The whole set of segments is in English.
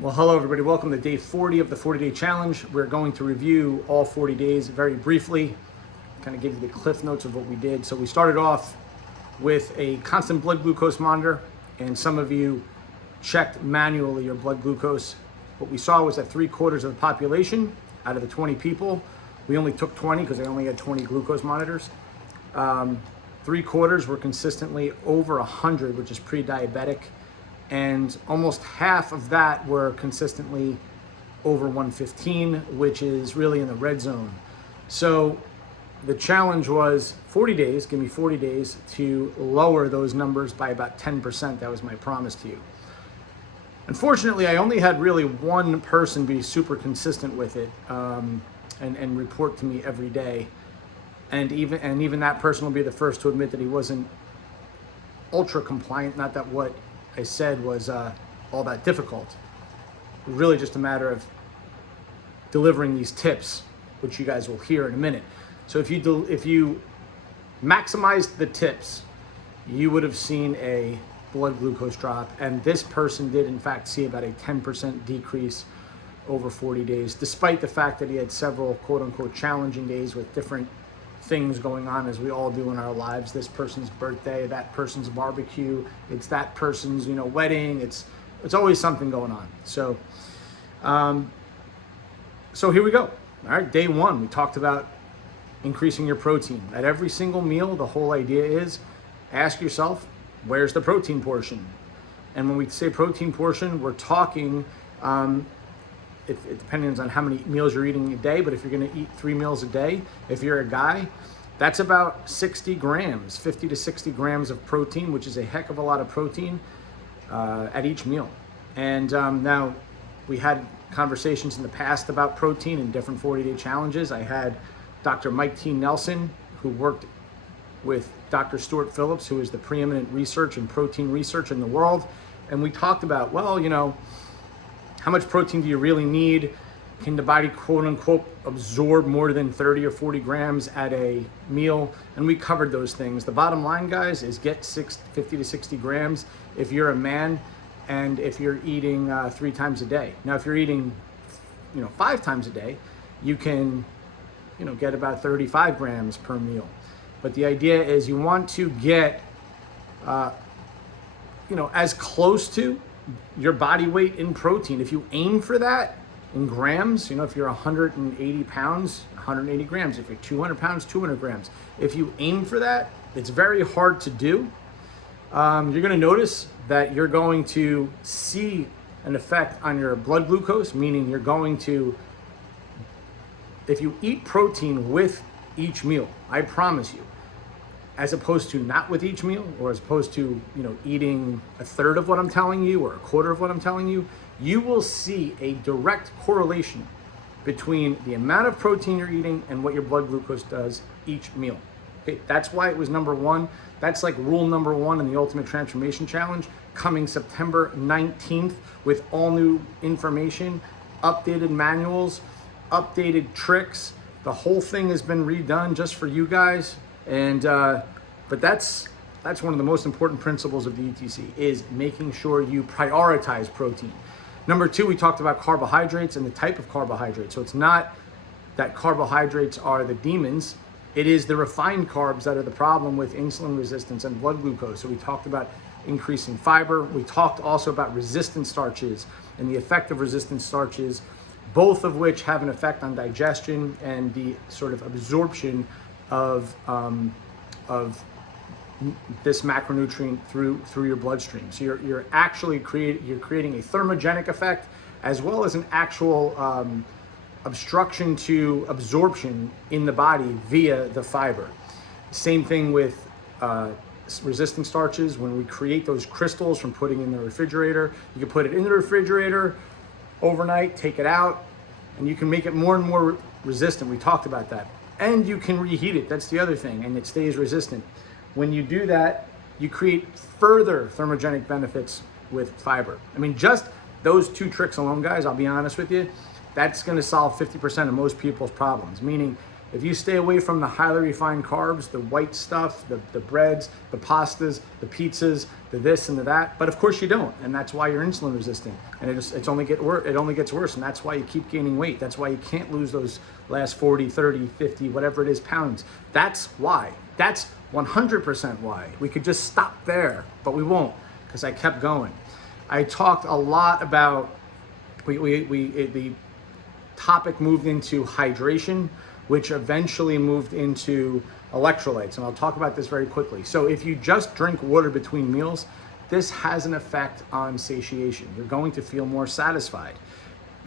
Well, hello everybody. Welcome to day 40 of the 40-day challenge. We're going to review all 40 days very briefly, kind of give you the cliff notes of what we did. So we started off with a constant blood glucose monitor, and some of you checked manually your blood glucose. What we saw was that 3/4 of the population out of the 20 people, we only took 20 because they only had 20 glucose monitors. 3/4 were consistently over 100, which is pre-diabetic. And almost half of that were consistently over 115, which is really in the red zone. So the challenge was 40 days, give me 40 days to lower those numbers by about 10%. That was my promise to you. Unfortunately, I only had really one person be super consistent with it and report to me every day. And even that person will be the first to admit that he wasn't ultra compliant, not that what I said was all that difficult. It was really just a matter of delivering these tips, which you guys will hear in a minute. So if you maximized the tips, you would have seen a blood glucose drop, and this person did in fact see about a 10% decrease over 40 days, despite the fact that he had several quote-unquote challenging days with different things going on, as we all do in our lives. This person's birthday, that person's barbecue, it's that person's wedding. It's always something going on. So so here we go. All right, day one, we talked about increasing your protein at every single meal. The whole idea is ask yourself, where's the protein portion? And when we say protein portion, we're talking it depends on how many meals you're eating a day, but if you're going to eat 3 meals a day, if you're a guy, that's about 60 grams, 50 to 60 grams of protein, which is a heck of a lot of protein at each meal. And now we had conversations in the past about protein in different 40-day challenges. I had Dr. Mike T. Nelson, who worked with Dr. Stuart Phillips, who is the preeminent research and protein research in the world. And we talked about, well, how much protein do you really need? Can the body, quote unquote, absorb more than 30 or 40 grams at a meal? And we covered those things. The bottom line, guys, is get 50 to 60 grams if you're a man and if you're eating 3 times a day. Now, if you're eating 5 times a day, you can get about 35 grams per meal. But the idea is you want to get as close to your body weight in protein. If you aim for that in grams, if you're 180 pounds, 180 grams. If you're 200 pounds, 200 grams. If you aim for that, it's very hard to do. You're going to notice that you're going to see an effect on your blood glucose, meaning you're going to, if you eat protein with each meal, I promise you, as opposed to not with each meal, or as opposed to eating a third of what I'm telling you or a quarter of what I'm telling you, you will see a direct correlation between the amount of protein you're eating and what your blood glucose does each meal. Okay, that's why it was number one. That's like rule number one in the Ultimate Transformation Challenge, coming September 19th with all new information, updated manuals, updated tricks. The whole thing has been redone just for you guys. And but that's one of the most important principles of the ETC, is making sure you prioritize protein. Number two, we talked about carbohydrates and the type of carbohydrate. So it's not that carbohydrates are the demons. It is the refined carbs that are the problem with insulin resistance and blood glucose. So we talked about increasing fiber. We talked also about resistant starches and the effect of resistant starches, both of which have an effect on digestion and the sort of absorption of this macronutrient through your bloodstream. So you're actually creating a thermogenic effect as well as an actual obstruction to absorption in the body via the fiber. Same thing with resistant starches. When we create those crystals from putting in the refrigerator, you can put it in the refrigerator overnight, take it out, and you can make it more and more resistant. We talked about that. And you can reheat it. That's the other thing, and it stays resistant. When you do that, you create further thermogenic benefits with fiber. I mean, just those 2 tricks alone, guys, I'll be honest with you, that's going to solve 50% of most people's problems. Meaning, If you stay away from the highly refined carbs, the white stuff, the breads, the pastas, the pizzas, the this and the that, but of course you don't, and that's why you're insulin resistant, and it only gets worse, and that's why you keep gaining weight. That's why you can't lose those last 40, 30, 50, whatever it is, pounds. That's why. That's 100% why. We could just stop there, but we won't, because I kept going. I talked a lot about, the topic moved into hydration, which eventually moved into electrolytes. And I'll talk about this very quickly. So if you just drink water between meals, this has an effect on satiation. You're going to feel more satisfied.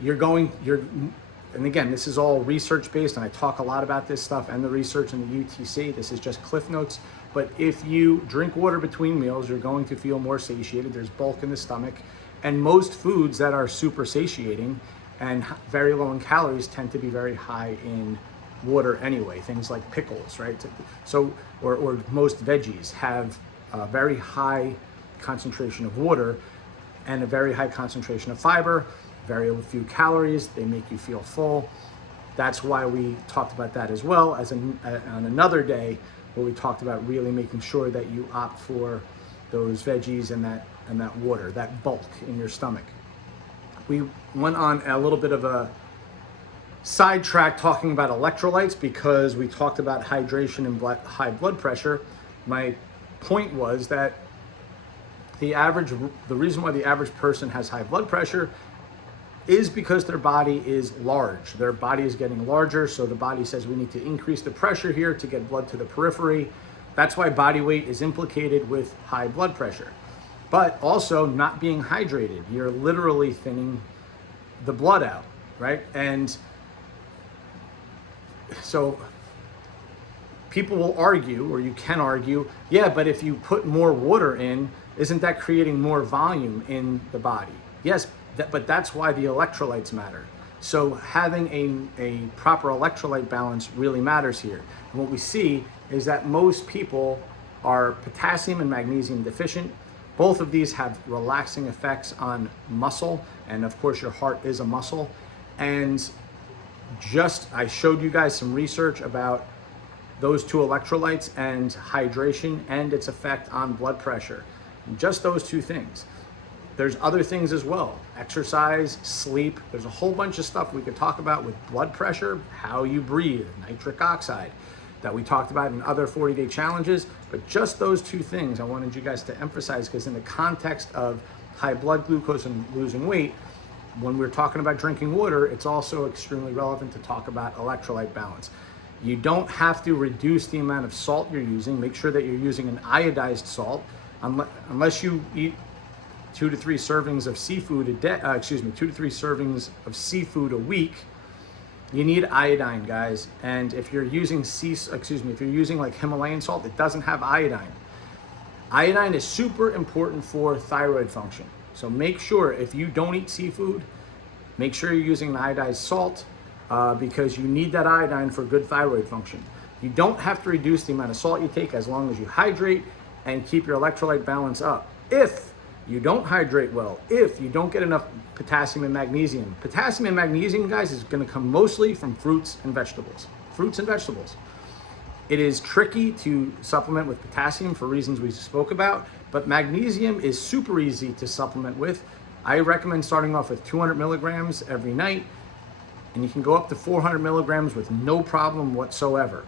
And again, this is all research based, and I talk a lot about this stuff and the research in the UTC. This is just cliff notes. But if you drink water between meals, you're going to feel more satiated. There's bulk in the stomach. And most foods that are super satiating and very low in calories tend to be very high in water anyway. Things like pickles, right? So, or most veggies have a very high concentration of water and a very high concentration of fiber, very few calories. They make you feel full. That's why we talked about that as well as on another day, where we talked about really making sure that you opt for those veggies and that water, that bulk in your stomach. We went on a little bit of a sidetrack talking about electrolytes because we talked about hydration and high blood pressure. My point was that the reason why the average person has high blood pressure is because their body is large. Their body is getting larger, so the body says we need to increase the pressure here to get blood to the periphery. That's why body weight is implicated with high blood pressure. But also not being hydrated. You're literally thinning the blood out, right? And so people will argue, or you can argue, yeah, but if you put more water in, isn't that creating more volume in the body? Yes, but that's why the electrolytes matter. So having a proper electrolyte balance really matters here. And what we see is that most people are potassium and magnesium deficient. Both of these have relaxing effects on muscle, and of course your heart is a muscle. And I showed you guys some research about those two electrolytes and hydration and its effect on blood pressure. Just those two things. There's other things as well. Exercise, sleep. There's a whole bunch of stuff we could talk about with blood pressure, how you breathe, nitric oxide, that we talked about in other 40-day challenges. But just those two things I wanted you guys to emphasize, because in the context of high blood glucose and losing weight, when we're talking about drinking water, it's also extremely relevant to talk about electrolyte balance. You don't have to reduce the amount of salt you're using. Make sure that you're using an iodized salt, unless you eat 2 to 3 servings of seafood a day. 2 to 3 servings of seafood a week. You need iodine, guys. And if you're using if you're using like Himalayan salt, it doesn't have iodine. Iodine is super important for thyroid function. So make sure if you don't eat seafood, make sure you're using an iodized salt because you need that iodine for good thyroid function. You don't have to reduce the amount of salt you take as long as you hydrate and keep your electrolyte balance up. If you don't hydrate well, if you don't get enough potassium and magnesium. Potassium and magnesium, guys, is going to come mostly from fruits and vegetables. Fruits and vegetables. It is tricky to supplement with potassium for reasons we spoke about, but magnesium is super easy to supplement with. I recommend starting off with 200 milligrams every night, and you can go up to 400 milligrams with no problem whatsoever.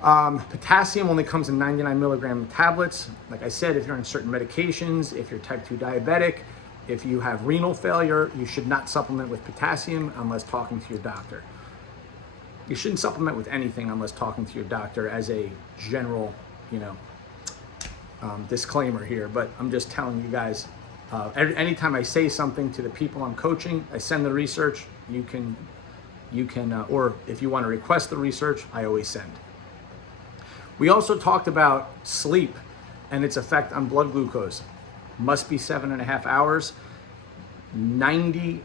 Potassium only comes in 99 milligram tablets. Like I said, if you're on certain medications, if you're type 2 diabetic, if you have renal failure, you should not supplement with potassium unless talking to your doctor. You shouldn't supplement with anything unless talking to your doctor, as a general, disclaimer here. But I'm just telling you guys, anytime I say something to the people I'm coaching, I send the research. You can, or if you want to request the research, I always send. We also talked about sleep and its effect on blood glucose. Must be 7.5 hours. 97%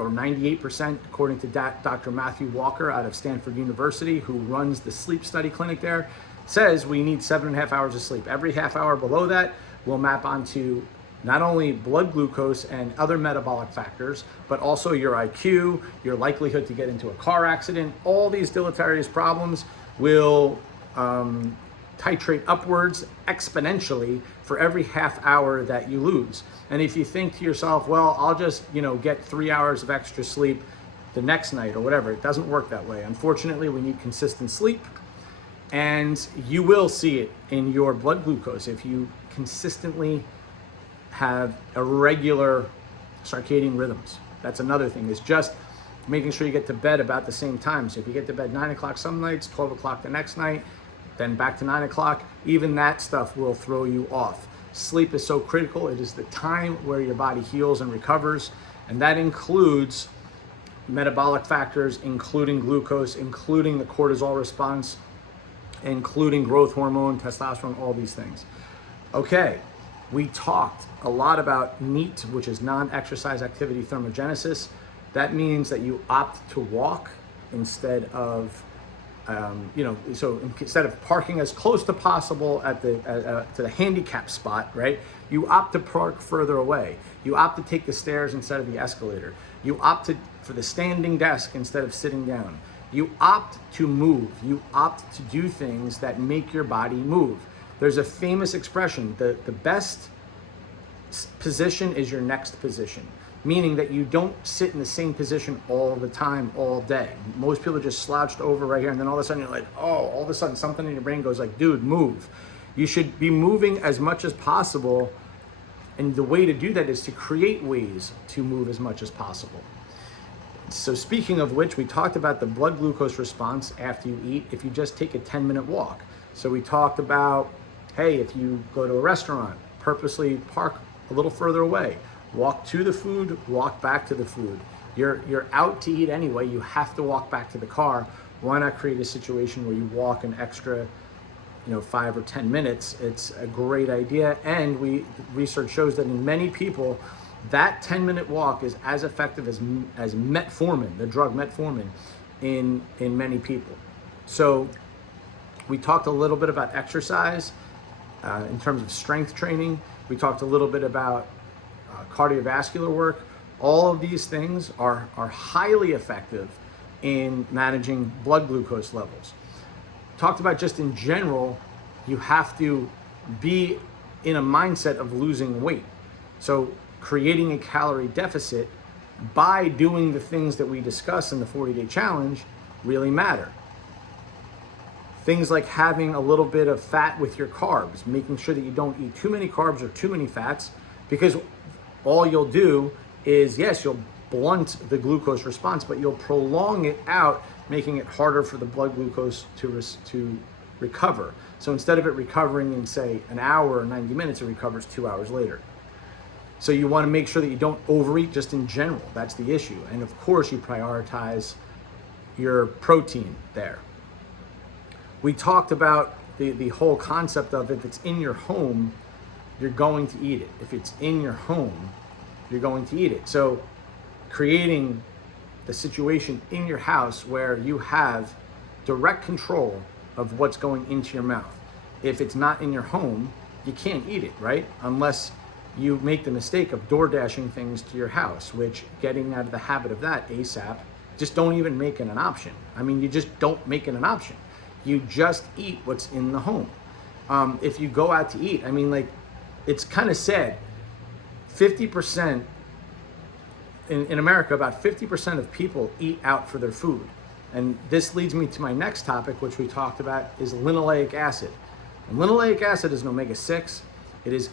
or 98%, according to Dr. Matthew Walker out of Stanford University, who runs the sleep study clinic there, says we need 7.5 hours of sleep. Every half hour below that will map onto not only blood glucose and other metabolic factors, but also your IQ, your likelihood to get into a car accident. All these deleterious problems will titrate upwards exponentially for every half hour that you lose. And if you think to yourself, well, I'll just, get 3 hours of extra sleep the next night or whatever, it doesn't work that way. Unfortunately, we need consistent sleep, and you will see it in your blood glucose if you consistently have irregular circadian rhythms. That's another thing, is just making sure you get to bed about the same time. So if you get to bed 9 o'clock some nights, 12 o'clock the next night, then back to 9 o'clock, even that stuff will throw you off. Sleep is so critical. It is the time where your body heals and recovers, and that includes metabolic factors, including glucose, including the cortisol response, including growth hormone, testosterone, all these things. Okay, we talked a lot about NEAT, which is non-exercise activity thermogenesis. That means that you opt to walk instead of so instead of parking as close to possible at to the handicap spot, right? You opt to park further away. You opt to take the stairs instead of the escalator. You opt for the standing desk instead of sitting down. You opt to move. You opt to do things that make your body move. There's a famous expression: the best position is your next position. Meaning that you don't sit in the same position all the time, all day. Most people are just slouched over right here, and then all of a sudden you're like, oh, all of a sudden something in your brain goes like, dude, move. You should be moving as much as possible, and the way to do that is to create ways to move as much as possible. So speaking of which, we talked about the blood glucose response after you eat if you just take a 10-minute walk. So we talked about, hey, if you go to a restaurant, purposely park a little further away. Walk to the food, walk back to the food. You're out to eat anyway, you have to walk back to the car. Why not create a situation where you walk an extra 5 or 10 minutes? It's a great idea, and research shows that in many people, that 10-minute walk is as effective as metformin, the drug metformin, in many people. So we talked a little bit about exercise in terms of strength training. We talked a little bit about cardiovascular work. All of these things are highly effective in managing blood glucose levels. Talked about just in general, you have to be in a mindset of losing weight. So creating a calorie deficit by doing the things that we discuss in the 40-day challenge really matter. Things like having a little bit of fat with your carbs, making sure that you don't eat too many carbs or too many fats, because all you'll do is, yes, you'll blunt the glucose response, but you'll prolong it out, making it harder for the blood glucose to recover. So instead of it recovering in, say, an hour or 90 minutes, it recovers 2 hours later. So you want to make sure that you don't overeat just in general. That's the issue. And of course, you prioritize your protein there. We talked about the whole concept of if it's in your home, you're going to eat it. If it's in your home, you're going to eat it. So creating the situation in your house where you have direct control of what's going into your mouth. If it's not in your home, you can't eat it, right? Unless you make the mistake of door dashing things to your house, which getting out of the habit of that ASAP, just don't even make it an option. I mean, you just don't make it an option. You just eat what's in the home. If you go out to eat, I mean, like, it's kind of sad. 50% in America, about 50% of people eat out for their food. And this leads me to my next topic, which we talked about, is linoleic acid. And linoleic acid is an omega-6. It is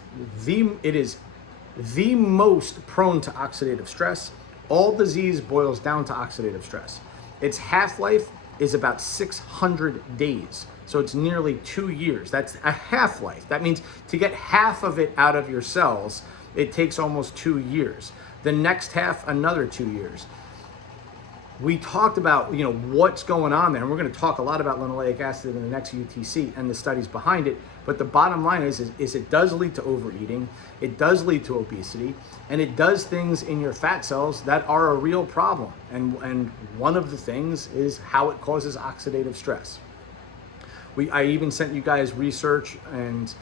the most prone to oxidative stress. All disease boils down to oxidative stress. Its half-life is about 600 days. So it's nearly 2 years. That's a half-life. That means to get half of it out of your cells, it takes almost 2 years. The next half, another 2 years. We talked about, what's going on there, and we're going to talk a lot about linoleic acid in the next UTC and the studies behind it. But the bottom line is it does lead to overeating, it does lead to obesity, and it does things in your fat cells that are a real problem. And one of the things is how it causes oxidative stress. I even sent you guys research and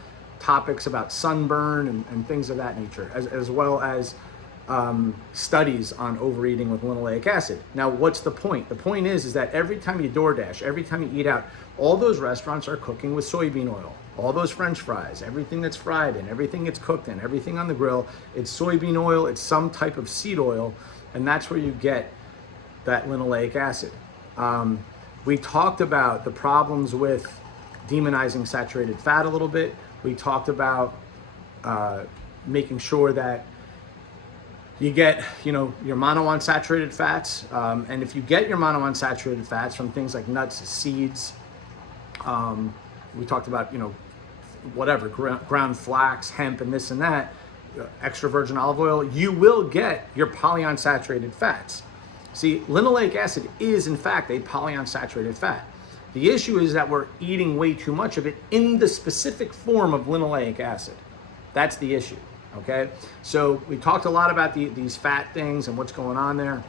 topics about sunburn and things of that nature, as well as studies on overeating with linoleic acid. Now, what's the point? The point is that every time you DoorDash, every time you eat out, all those restaurants are cooking with soybean oil. All those French fries, everything that's fried and everything it's cooked in, everything on the grill, it's soybean oil, it's some type of seed oil, and that's where you get that linoleic acid. We talked about the problems with demonizing saturated fat a little bit. We talked about making sure that you get, your monounsaturated fats. And if you get your monounsaturated fats from things like nuts, seeds, we talked about, whatever, ground flax, hemp, and this and that, extra virgin olive oil, you will get your polyunsaturated fats. See, linoleic acid is, in fact, a polyunsaturated fat. The issue is that we're eating way too much of it in the specific form of linoleic acid. That's the issue, okay? So we talked a lot about these fat things and what's going on there.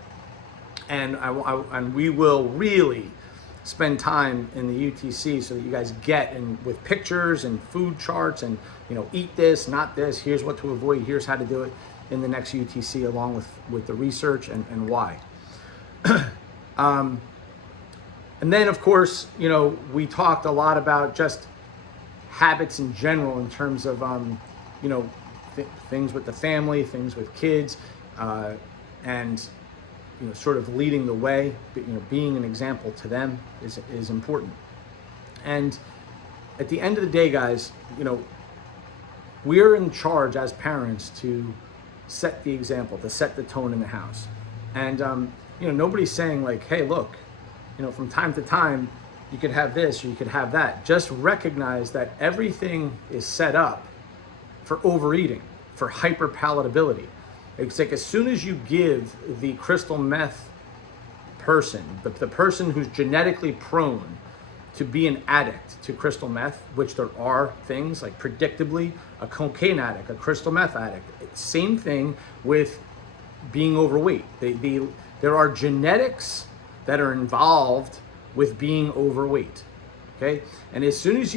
And and we will really spend time in the UTC so that you guys get, and with pictures and food charts and, eat this, not this, here's what to avoid, here's how to do it in the next UTC, along with the research and why. And then, of course, we talked a lot about just habits in general in terms of, things with the family, things with kids, and, sort of leading the way, being an example to them is important. And at the end of the day, guys, we're in charge as parents to set the example, to set the tone in the house. And, nobody's saying like, hey, look, from time to time, you could have this or you could have that. Just recognize that everything is set up for overeating, for hyperpalatability. It's like as soon as you give the crystal meth person, the person who's genetically prone to be an addict to crystal meth, which there are things like predictably a cocaine addict, a crystal meth addict, same thing with being overweight. There are genetics that are involved with being overweight, okay? And as soon as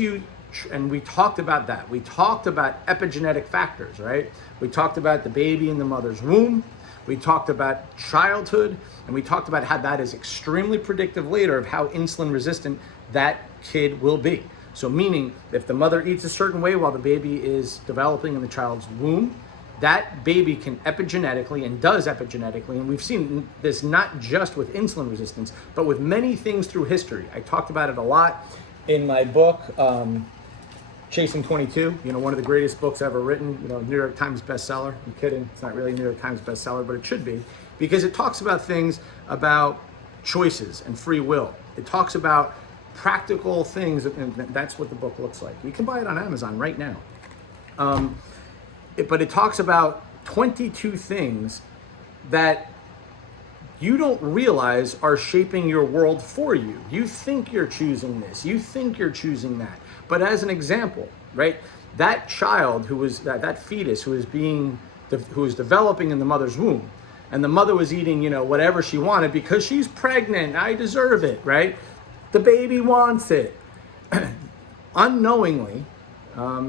and we talked about that. We talked about epigenetic factors, right? We talked about the baby in the mother's womb. We talked about childhood, and we talked about how that is extremely predictive later of how insulin resistant that kid will be. So meaning, if the mother eats a certain way while the baby is developing in the child's womb, that baby can epigenetically and does epigenetically, and we've seen this not just with insulin resistance, but with many things through history. I talked about it a lot in my book, Chasing 22, one of the greatest books ever written, New York Times bestseller. I'm kidding, it's not really a New York Times bestseller, but it should be, because it talks about things about choices and free will. It talks about practical things, and that's what the book looks like. You can buy it on Amazon right now. But it talks about 22 things that you don't realize are shaping your world for you. You think you're choosing this, you think you're choosing that. But as an example, right, that child who was, that fetus who was developing in the mother's womb, and the mother was eating, whatever she wanted because she's pregnant, I deserve it, right? The baby wants it. Unknowingly,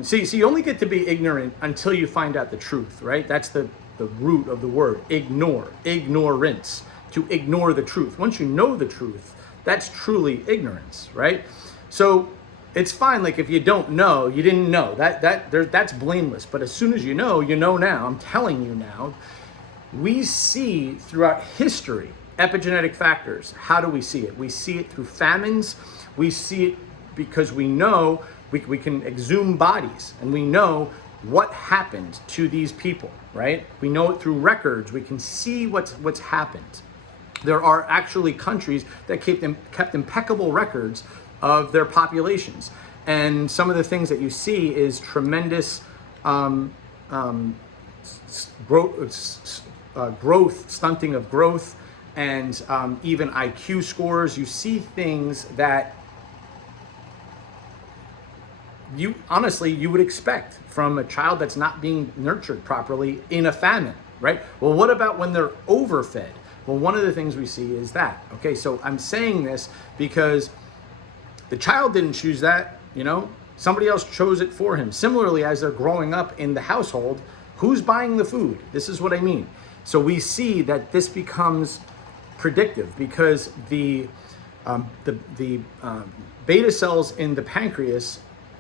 see, you only get to be ignorant until you find out the truth, right? That's the root of the word, ignore, ignorance, to ignore the truth. Once you know the truth, that's truly ignorance, right? So it's fine, like if you don't know, you didn't know, that's blameless. But as soon as you know now, I'm telling you now, we see throughout history, epigenetic factors. How do we see it? We see it through famines. We see it because we know we can exhume bodies and we know what happened to these people, right? We know it through records. We can see what's happened. There are actually countries that kept impeccable records of their populations. And some of the things that you see is tremendous growth, stunting of growth, and even IQ scores. You see things that you would expect from a child that's not being nurtured properly in a famine, right? Well, what about when they're overfed? Well, one of the things we see is that, okay, so I'm saying this because the child didn't choose that, Somebody else chose it for him. Similarly, as they're growing up in the household, who's buying the food? This is what I mean. So we see that this becomes predictive because the beta cells in the pancreas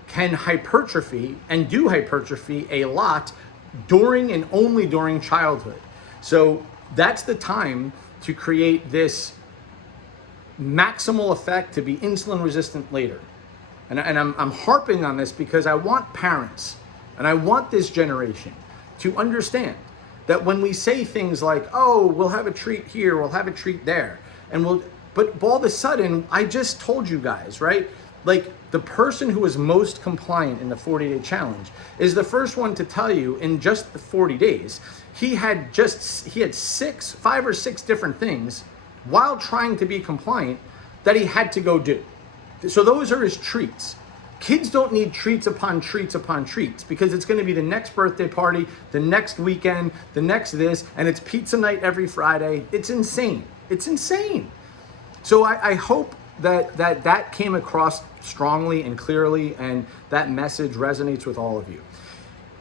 can hypertrophy and do hypertrophy a lot during and only during childhood. So that's the time to create this maximal effect to be insulin resistant later. And I'm harping on this because I want parents and I want this generation to understand that when we say things like, oh, we'll have a treat here, we'll have a treat there, but all of a sudden, I just told you guys, right? Like the person who is most compliant in the 40-day challenge is the first one to tell you in just the 40 days, he had 5 or 6 different things while trying to be compliant that he had to go do. So those are his treats. Kids don't need treats upon treats upon treats because it's going to be the next birthday party, the next weekend, the next this, and it's pizza night every Friday. It's insane. It's insane. So I hope that came across strongly and clearly, and that message resonates with all of you.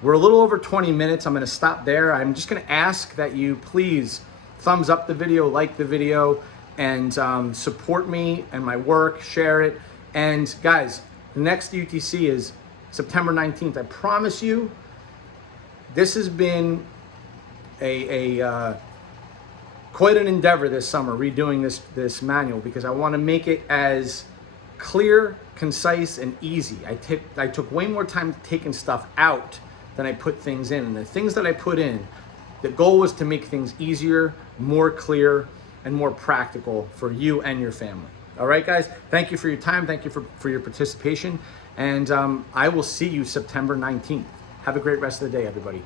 We're a little over 20 minutes. I'm going to stop there. I'm just going to ask that you please thumbs up the video, like the video, and support me and my work, share it. And guys, the next UTC is September 19th. I promise you, this has been quite an endeavor this summer, redoing this manual, because I want to make it as clear, concise, and easy. I took way more time taking stuff out than I put things in. And the things that I put in, the goal was to make things easier, more clear, and more practical for you and your family. All right, guys, thank you for your time. Thank you for your participation. And I will see you September 19th. Have a great rest of the day, everybody.